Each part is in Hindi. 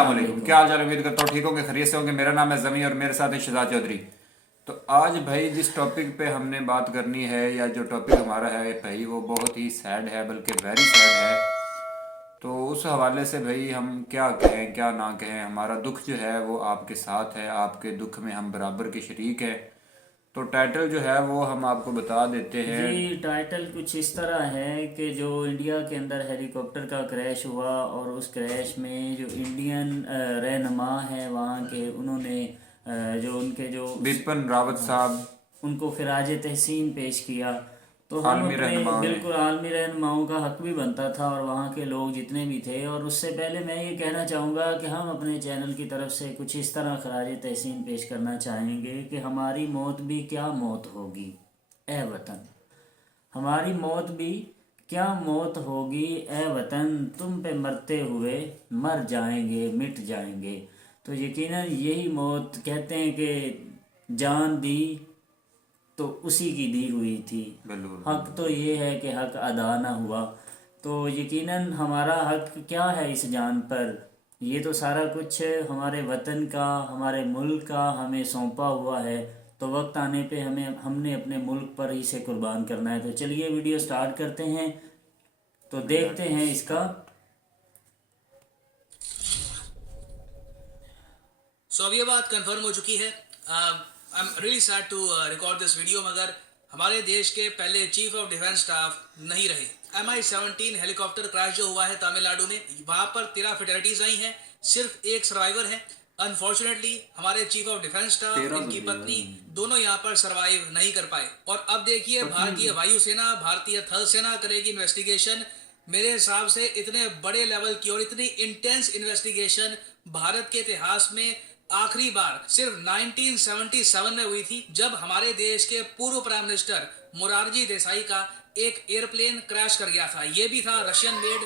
अस्सलाम वालेकुम, क्या हाल चाल, उम्मीद करता हूँ ठीक होंगे, खैरियत से होंगे। मेरा नाम है जमी और मेरे साथ है शहजाद चौधरी। तो आज भाई जिस टॉपिक पे हमने बात करनी है, या जो टॉपिक हमारा है भाई, वो बहुत ही सैड है, बल्कि वेरी सैड है। तो उस हवाले से भाई हम क्या कहें क्या ना कहें, हमारा दुख जो है वो आपके साथ है, आपके दुख में हम बराबर के शरीक हैं। तो टाइटल जो है वो हम आपको बता देते हैं। जी, टाइटल कुछ इस तरह है कि जो इंडिया के अंदर हेलीकॉप्टर का क्रैश हुआ और उस क्रैश में जो इंडियन रहनुमा हैं वहाँ के, उन्होंने जो उनके जो बिपिन रावत हाँ, साहब, उनको खिराज तहसीन पेश किया। तो हम आलमी अपने रहनुमा ने। बिल्कुल आलमी रहनुमाओं का हक भी बनता था, और वहाँ के लोग जितने भी थे। और उससे पहले मैं ये कहना चाहूँगा कि हम अपने चैनल की तरफ से कुछ इस तरह खराज तहसीन पेश करना चाहेंगे कि हमारी मौत भी क्या मौत होगी ए वतन, हमारी मौत भी क्या मौत होगी ए वतन, तुम पे मरते हुए मर जाएंगे मिट जाएंगे। तो यकीनन यही मौत, कहते हैं कि जान दी तो उसी की दी हुई थी। बिल्कुल हक बिल्कुल। तो ये है कि हक अदा ना हुआ। तो यकीनन हमारा हक क्या है इस जान पर, ये तो सारा कुछ हमारे वतन का, हमारे मुल्क का हमें सौंपा हुआ है। तो वक्त आने पे हमने अपने मुल्क पर ही से कुर्बान करना है। तो चलिए वीडियो स्टार्ट करते हैं, तो देखते हैं इसका। सो अब ये बात कंफर्म हो चुकी है। I am really sad to record this video, मगर हमारे देश के पहले चीफ ऑफ डिफेंस स्टाफ नहीं रहे। MI-17 हेलीकॉप्टर क्रैश जो हुआ है तमिलनाडु में, वहां पर 13 फेटलिटीज आई हैं, सिर्फ एक सर्वाइवर है। अनफॉर्चुनेटली हमारे चीफ ऑफ डिफेंस स्टाफ, 13 इनकी बंदे पत्नी, हैं। दोनों यहाँ पर सरवाइव नहीं कर पाए। और अब देखिए, पत्नी भारतीय वायुसेना, भारतीय थल सेना करेगी इन्वेस्टिगेशन। मेरे हिसाब से इतने बड़े लेवल की और इतनी इंटेंस इन्वेस्टिगेशन भारत के इतिहास में आखिरी बार सिर्फ 1977 में हुई थी, जब हमारे देश के पूर्व प्राइम मिनिस्टर मोरारजी देसाई का एक एयरप्लेन क्रैश कर गया था। ये भी था Russian made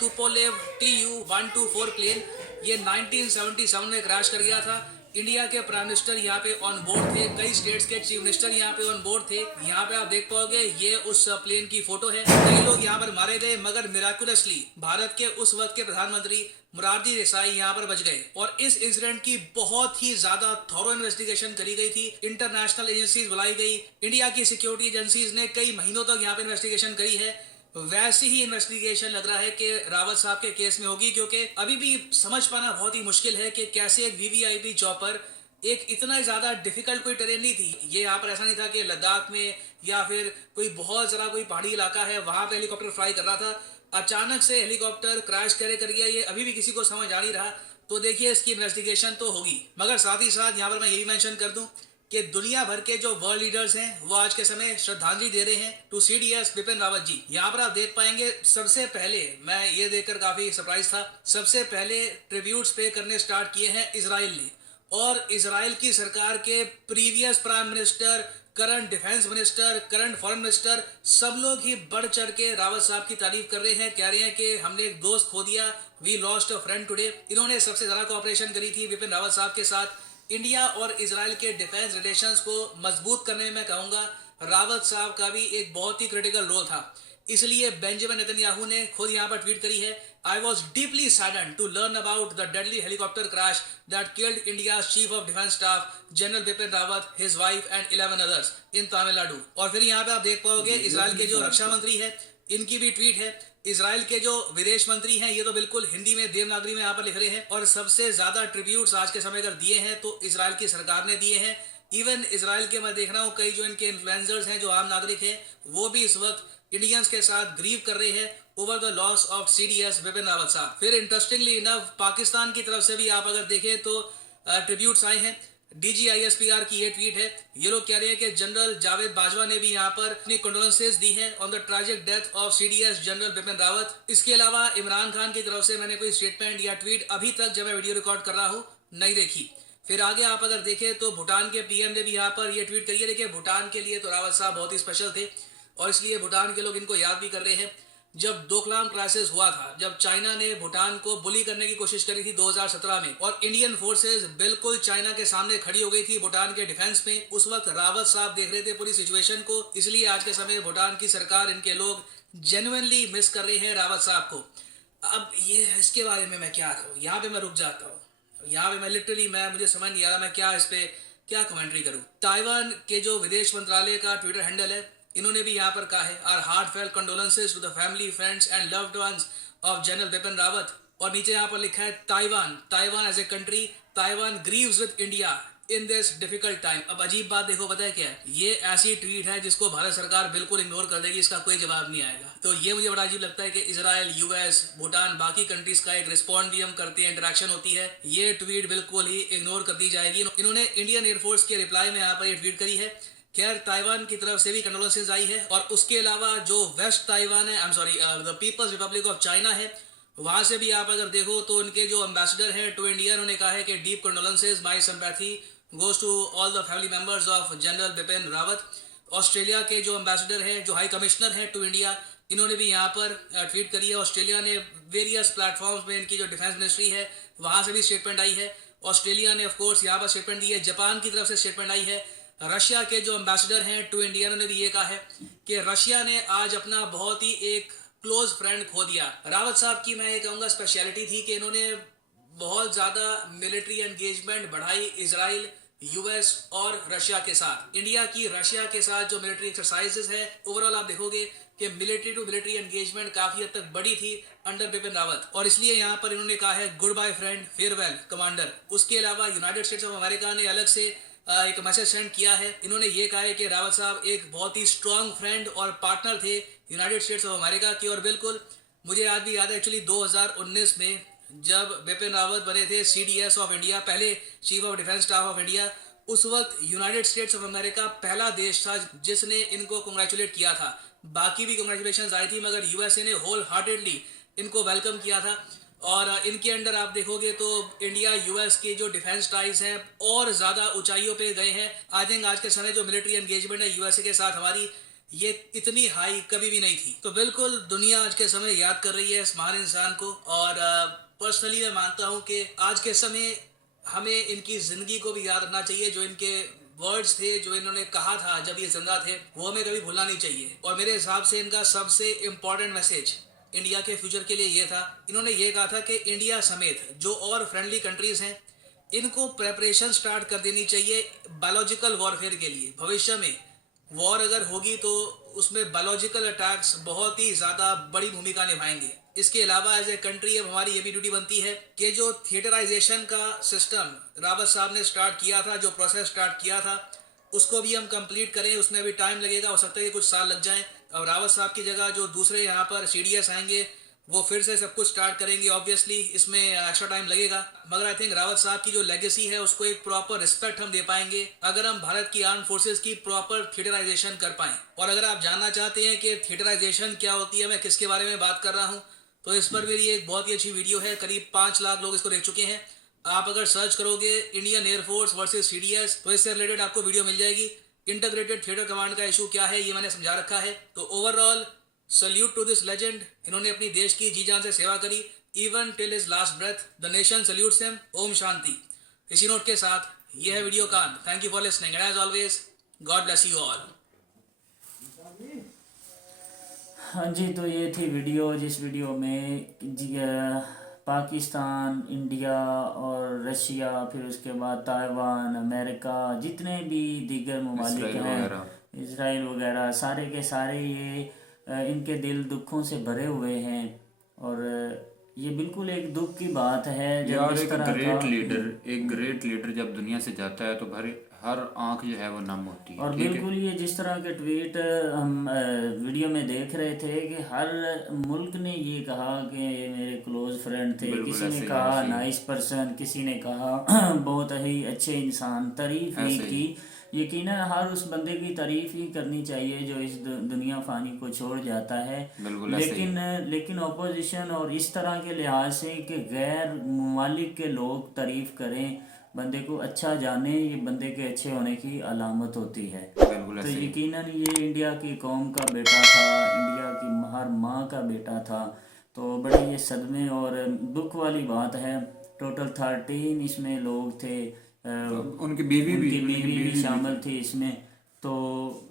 Tupolev Tu-124 plane. ये 1977 में क्रैश कर गया था। इंडिया के प्राइम मिनिस्टर यहाँ पे ऑन बोर्ड थे, कई स्टेट्स के चीफ मिनिस्टर यहाँ पे ऑन बोर्ड थे। यहाँ पे आप देख पाओगे, ये उस प्लेन की फोटो है। कई लोग यहाँ पर मारे गए, मगर मिराकुलसली भारत के उस वक्त के प्रधानमंत्री मोरारजी देसाई यहाँ पर बच गए। और इस इंसिडेंट की बहुत ही ज्यादा थॉरो इन्वेस्टिगेशन करी गई थी। इंटरनेशनल एजेंसीज बुलाई गई, इंडिया की सिक्योरिटी एजेंसीज ने कई महीनों तक यहाँ पे इन्वेस्टिगेशन करी है। वैसी ही इन्वेस्टिगेशन लग रहा है कि रावत साहब के केस में होगी, क्योंकि अभी भी समझ पाना बहुत ही मुश्किल है कि कैसे एक वीवीआईपी चॉपर, एक इतना ज्यादा डिफिकल्ट कोई टेरेन नहीं थी ये, यहाँ पर ऐसा नहीं था कि लद्दाख में या फिर कोई बहुत जरा कोई पहाड़ी इलाका है वहां पे हेलीकॉप्टर फ्लाई कर रहा था, अचानक से हेलीकॉप्टर क्रैश कर गया। ये अभी भी किसी को समझ आ नहीं रहा। तो देखिए, इसकी इन्वेस्टिगेशन तो होगी, मगर साथ ही साथ यहाँ पर मैं यही मेंशन कर दूं कि दुनिया भर के जो वर्ल्ड लीडर्स हैं वो आज के समय श्रद्धांजलि दे रहे हैं टू CDS बिपिन रावत जी। यहाँ पर आप देख पाएंगे, सबसे पहले मैं ये देखकर काफी सरप्राइज था, सबसे पहले ट्रिब्यूट्स पे करने स्टार्ट किए हैं इसराइल ने। और इसराइल की सरकार के previous prime minister, current defence minister, current foreign minister, सब लोग ही बढ़ चढ़ के रावत साहब की तारीफ कर रहे हैं। कह रहे हैं कि हमने एक दोस्त खो दिया, we lost a friend today. इन्होंने सबसे ज्यादा कोऑपरेशन करी थी बिपिन रावत साहब के साथ। इंडिया और इसराइल के डिफेंस रिलेशंस को मजबूत करने में मैं कहूंगा रावत साहब का भी एक बहुत ही क्रिटिकल रोल था। इसलिए बेंजामिन नेतन्याहू ने खुद यहाँ पर ट्वीट करी है, I was deeply saddened to learn about the deadly helicopter crash that killed India chief of defence staff general Bipin Rawat, his wife and 11 others in Tamil Nadu. और फिर यहाँ पे आप देख पाओगे, इसराइल के जो रक्षा मंत्री है, इनकी भी ट्वीट है। इसराइल के जो विदेश मंत्री हैं, ये तो बिल्कुल हिंदी में देवनागरी में यहाँ पर लिख रहे हैं। और सबसे ज्यादा ट्रिब्यूट्स आज के समय अगर दिए हैं तो इसराइल की सरकार ने दिए हैं। इवन इसराइल के मैं देख रहा हूँ कई जो इनके इन्फ्लुएंसर्स हैं, जो आम नागरिक हैं, वो भी इस वक्त इंडियंस के साथ ग्रीव कर रहे हैं over the loss of CDS Bipin Rawat साहब। फिर इंटरेस्टिंगली इनफ पाकिस्तान की तरफ से भी आप अगर देखें तो ट्रिब्यूट्स आए हैं। DGISPR की ये ट्वीट है, ये लोग कह रहे हैं कि जनरल जावेद बाजवा ने भी यहाँ पर अपनी कंडोलेंसेज दी हैं on the tragic death of CDS general Bipin Rawat. इसके अलावा इमरान खान की तरफ से मैंने कोई स्टेटमेंट या ट्वीट अभी तक जब मैं वीडियो रिकॉर्ड कर रहा हूँ नहीं देखी। फिर आगे आप अगर देखें तो भूटान के PM ने भी यहाँ पर ये ट्वीट करी है। देखिए, भूटान के लिए तो रावत साहब बहुत ही स्पेशल थे, और इसलिए भूटान के लोग इनको याद भी कर रहे हैं। जब डोकलाम क्राइसिस हुआ था, जब चाइना ने भूटान को बुली करने की कोशिश करी थी 2017 में, और इंडियन फोर्सेस बिल्कुल चाइना के सामने खड़ी हो गई थी भूटान के डिफेंस में, उस वक्त रावत साहब देख रहे थे पूरी सिचुएशन को। इसलिए आज के समय भूटान की सरकार, इनके लोग जेन्युइनली मिस कर रहे हैं रावत साहब को। अब ये इसके बारे में मैं क्या करूँ, यहाँ पे मैं रुक जाता हूँ। यहाँ पे मैं लिटरली मुझे समझ नहीं आ रहा मैं क्या इस पे क्या कमेंट्री करूँ। ताइवान के जो विदेश मंत्रालय का ट्विटर हैंडल है, इन्होंने भी यहाँ पर कहा है, our heartfelt condolences to the family, friends and loved ones of general Bipin Rawat. और नीचे यहाँ पर लिखा है Taiwan as a country, Taiwan grieves with India in this difficult time. अब अजीब बात देखो, पता है क्या है, ये ऐसी ट्वीट है जिसको भारत सरकार बिल्कुल इग्नोर कर देगी, इसका कोई जवाब नहीं आएगा। तो ये मुझे बड़ा अजीब लगता है कि इजराइल, यूएस, भूटान, बाकी कंट्रीज का एक रिस्पॉन्ड भी हम करते हैं, इंटरेक्शन होती है, ये ट्वीट बिल्कुल ही इग्नोर कर दी जाएगी। इन्होंने इंडियन एयरफोर्स के रिप्लाई में यहाँ पर ये ट्वीट करी है। खैर, ताइवान की तरफ से भी कंडोलेंसेज आई है, और उसके अलावा जो वेस्ट ताइवान है, I am sorry, the People's Republic of China है, वहां से भी आप अगर देखो तो उनके जो एम्बेसडर हैं टू इंडिया, उन्होंने कहा है कि deep condolences, my sympathy goes to all the family members of general Bipin Rawat. Australia के जो एम्बेसडर हैं, जो हाई कमिश्नर हैं टू इंडिया, इन्होंने भी यहाँ पर ट्वीट करी है। ऑस्ट्रेलिया ने वेरियस प्लेटफॉर्म्स में, इनकी जो डिफेंस मिनिस्ट्री है वहाँ से भी स्टेटमेंट आई है। ऑस्ट्रेलिया ने ऑफ कोर्स यहाँ पर स्टेटमेंट दी है। जापान की तरफ से स्टेटमेंट आई है। रशिया के जो एम्बेसडर हैं टू इंडिया, उन्होंने भी ये कहा है कि रशिया ने आज अपना बहुत ही एक क्लोज फ्रेंड खो दिया। रावत साहब की मैं ये कहूँगा स्पेशलिटी थी कि इन्होंने बहुत ज़्यादा मिलिट्री एंगेजमेंट बढ़ाई इजराइल, यूएस और रशिया के साथ। इंडिया की रशिया के साथ जो मिलिट्री एक्सरसाइजेस है, ओवरऑल आप देखोगे कि मिलिट्री टू मिलिट्री एंगेजमेंट काफ़ी हद तक बड़ी थी अंडर बिपिन रावत, और इसलिए यहाँ पर इन्होंने कहा है goodbye friend, farewell commander. उसके अलावा यूनाइटेड स्टेट्स ऑफ अमेरिका ने अलग से एक मैसेज सेंड किया है। इन्होंने ये कहा है कि रावत साहब एक बहुत ही स्ट्रांग फ्रेंड और पार्टनर थे यूनाइटेड स्टेट्स ऑफ अमेरिका की। और बिल्कुल मुझे आज भी याद है, एक्चुअली 2019 में जब बिपिन रावत बने थे CDS ऑफ इंडिया, पहले chief of defence staff of India, उस वक्त यूनाइटेड स्टेट्स ऑफ अमेरिका पहला देश था जिसने इनको कंग्रेचुलेट किया था। बाकी भी कंग्रेचुलेशन आई थी, मगर यूएसए ने होल हार्टेडली इनको वेलकम किया था। और इनके अंडर आप देखोगे तो इंडिया यूएस के जो डिफेंस टाइज हैं और ज़्यादा ऊंचाइयों पे गए हैं। आई थिंक आज के समय जो मिलिट्री एंगेजमेंट है यूएसए के साथ हमारी, ये इतनी हाई कभी भी नहीं थी। तो बिल्कुल दुनिया आज के समय याद कर रही है इस महान इंसान को। और पर्सनली मैं मानता हूँ कि आज के समय हमें इनकी ज़िंदगी को भी याद रखना चाहिए। जो इनके वर्ड्स थे, जो इन्होंने कहा था जब ये जिंदा थे, वो हमें कभी भूलना नहीं चाहिए। और मेरे हिसाब से इनका सबसे इम्पोर्टेंट मैसेज इंडिया के फ्यूचर के लिए ये था, इन्होंने ये कहा था कि इंडिया समेत जो और फ्रेंडली कंट्रीज़ हैं, इनको प्रेपरेशन स्टार्ट कर देनी चाहिए बायोलॉजिकल वॉरफेयर के लिए। भविष्य में वॉर अगर होगी तो उसमें बायोलॉजिकल अटैक्स बहुत ही ज़्यादा बड़ी भूमिका निभाएंगे। इसके अलावा एज ए कंट्री अब हमारी ये भी ड्यूटी बनती है कि जो थिएटराइजेशन का सिस्टम रावत साहब ने स्टार्ट किया था, जो प्रोसेस स्टार्ट किया था, उसको भी हम कंप्लीट करें। उसमें भी टाइम लगेगा, हो सकता है कि कुछ साल लग जाएं। अब रावत साहब की जगह जो दूसरे यहाँ पर CDS आएंगे, वो फिर से सब कुछ स्टार्ट करेंगे। ऑब्वियसली इसमें एक्स्ट्रा टाइम लगेगा, मगर आई थिंक रावत साहब की जो लेगेसी है उसको एक प्रॉपर रिस्पेक्ट हम दे पाएंगे अगर हम भारत की आर्म फोर्सेस की प्रॉपर थिएटराइजेशन कर पाएं। और अगर आप जानना चाहते हैं कि थिएटराइजेशन क्या होती है, मैं किसके बारे में बात कर रहा हूँ, तो इस पर मेरी एक बहुत ही अच्छी वीडियो है, करीब 5 लाख लोग इसको देख चुके हैं। आप अगर सर्च करोगे इंडियन एयरफोर्स वर्सेस CDS, तो इससे रिलेटेड आपको वीडियो मिल जाएगी। इंटीग्रेटेड थिएटर कमांड का इशू क्या है ये मैंने समझा रखा है। तो overall salute to this legend. इन्होंने अपनी देश की जी जान से सेवा करी, even till his last breath. The nation salutes him. ओम शांति। इसी नोट के साथ ये है वीडियो का अंत। Thank you for listening and as always God bless you all. हाँ जी, तो ये थी वीडियो जिस वीडियो में पाकिस्तान, इंडिया और रशिया, फिर उसके बाद ताइवान, अमेरिका, जितने भी दीगर ममालिक हैं, इजराइल वगैरह, सारे के सारे ये इनके दिल दुखों से भरे हुए हैं। और ये बिल्कुल एक दुख की बात है जब इस तरह एक ग्रेट लीडर जब दुनिया से जाता है तो हर आंख जो है वो नम होती है। और बिल्कुल ये जिस तरह के ट्वीट हम वीडियो में देख रहे थे कि हर मुल्क ने ये कहा कि ये मेरे क्लोज फ्रेंड थे, किसी ने कहा नाइस पर्सन, किसी ने कहा बहुत ही अच्छे इंसान, तारीफ ही की। यकीनन हर उस बंदे की तारीफ ही करनी चाहिए जो इस दुनिया फानी को छोड़ जाता है। लेकिन अपोजिशन और इस तरह के लिहाज से कि गैर ममालिक के लोग तारीफ करें, बंदे को अच्छा जाने, ये बंदे के अच्छे होने की अलामत होती है। तो यकीनन ये इंडिया की कौम का बेटा था, इंडिया की हर माँ का बेटा था। तो बड़े ये सदमे और दुख वाली बात है। टोटल 13 इसमें लोग थे, तो उनकी बीवी भी शामिल थी इसमें। तो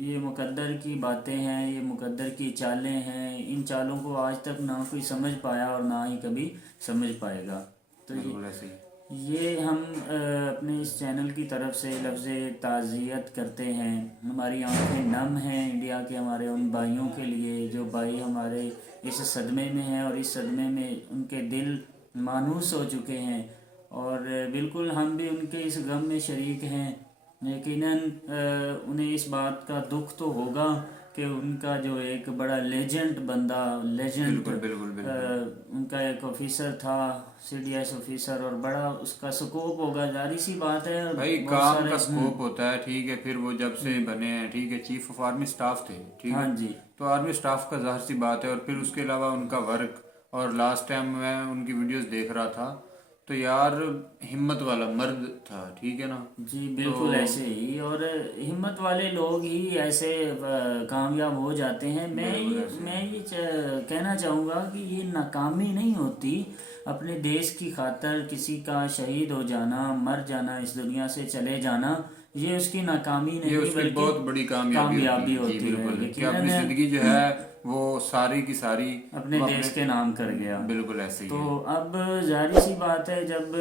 ये मुकद्दर की बातें हैं, ये मुकद्दर की चालें हैं। इन चालों को आज तक ना कोई समझ पाया और ना ही कभी समझ पाएगा। तो बिल्कुल ऐसे ही। ये हम अपने इस चैनल की तरफ से लफ्ज़ ताज़ियत करते हैं। हमारी आंखें नम हैं इंडिया के हमारे उन भाइयों के लिए जो भाई हमारे इस सदमे में हैं और इस सदमे में उनके दिल मानूस हो चुके हैं। और बिल्कुल हम भी उनके इस गम में शरीक हैं। यकीनन उन्हें इस बात का दुख तो होगा कि उनका जो एक बड़ा लेजेंड बंदा, लेजेंड उनका एक ऑफिसर था, CDS ऑफिसर, और बड़ा उसका स्कोप होगा, जारी सी बात है भाई, काम का स्कोप होता है, ठीक है। फिर वो जब से बने हैं, ठीक है, चीफ ऑफ आर्मी स्टाफ थे, ठीक है। हाँ जी। तो आर्मी स्टाफ का जाहिर सी बात है। और फिर उसके अलावा उनका वर्क, और लास्ट टाइम मैं उनकी वीडियोस देख रहा था तो यार हिम्मत वाला मर्द था, ठीक है ना। जी बिल्कुल ऐसे ही, और हिम्मत वाले लोग ही ऐसे कामयाब हो जाते हैं। मैं ये कहना चाहूँगा कि ये नाकामी नहीं होती। अपने देश की खातर किसी का शहीद हो जाना, मर जाना, इस दुनिया से चले जाना, ये उसकी नाकामी नहीं, ये उसकी बहुत बड़ी कामयाबी होती है। बिल्कुल, कि अपनी जिंदगी जो है वो सारी की सारी अपने देश के नाम कर गया। बिल्कुल ऐसे ही तो है। अब जाहिर सी बात है, जब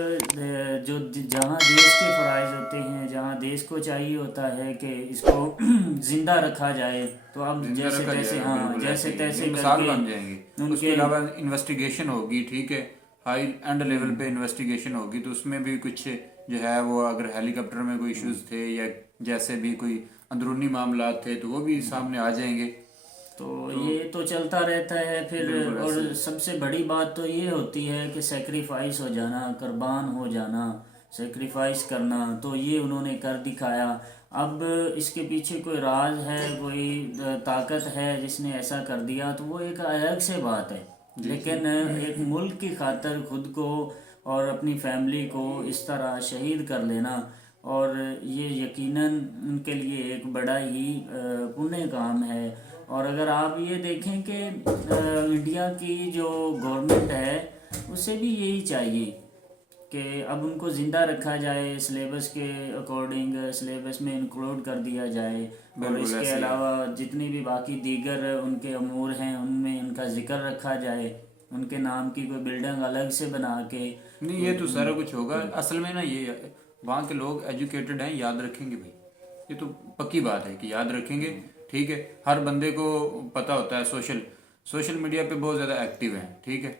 जो जहाँ देश के फ़राइज़ होते हैं, जहाँ देश को चाहिए होता है कि इसको जिंदा रखा जाए, तो अब जैसे तैसे, हाँ जैसे तैसे मिसाल बन जाएंगी। उसके अलावा इन्वेस्टिगेशन होगी, ठीक है, हाई एंड लेवल पे इन्वेस्टिगेशन होगी। तो उसमें भी कुछ जो है वो, अगर हेलीकॉप्टर में कोई इश्यूज थे या जैसे भी कोई अंदरूनी मामला थे तो वो भी सामने आ जाएंगे। तो ये तो चलता रहता है फिर। और सबसे बड़ी बात तो ये होती है कि सेक्रीफाइस हो जाना, कुर्बान हो जाना, सेक्रीफाइस करना, तो ये उन्होंने कर दिखाया। अब इसके पीछे कोई राज है, कोई ताकत है जिसने ऐसा कर दिया, तो वो एक अलग से बात है। लेकिन एक मुल्क की खातर खुद को और अपनी फैमिली को इस तरह शहीद कर लेना, और ये यकीनन उनके लिए एक बड़ा ही पुण्य काम है। और अगर आप ये देखें कि इंडिया की जो गवर्नमेंट है उसे भी यही चाहिए कि अब उनको ज़िंदा रखा जाए, सिलेबस के अकॉर्डिंग सिलेबस में इंक्लूड कर दिया जाए। और इसके अलावा जितनी भी बाकी दीगर उनके अमूर हैं उनमें उनका जिक्र रखा जाए, उनके नाम की कोई बिल्डिंग अलग से बना के। नहीं, ये तो सारा कुछ होगा। असल में ना, ये वहाँ के लोग एजुकेटेड हैं, याद रखेंगे भाई, ये तो पक्की बात है कि याद रखेंगे, ठीक है। हर बंदे को पता होता है, सोशल मीडिया पे बहुत ज़्यादा एक्टिव हैं, ठीक है।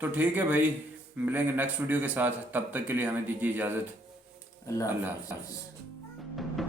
तो ठीक है भाई, मिलेंगे नेक्स्ट वीडियो के साथ। तब तक के लिए हमें दीजिए इजाज़त। अल्लाह हाफ़िज़।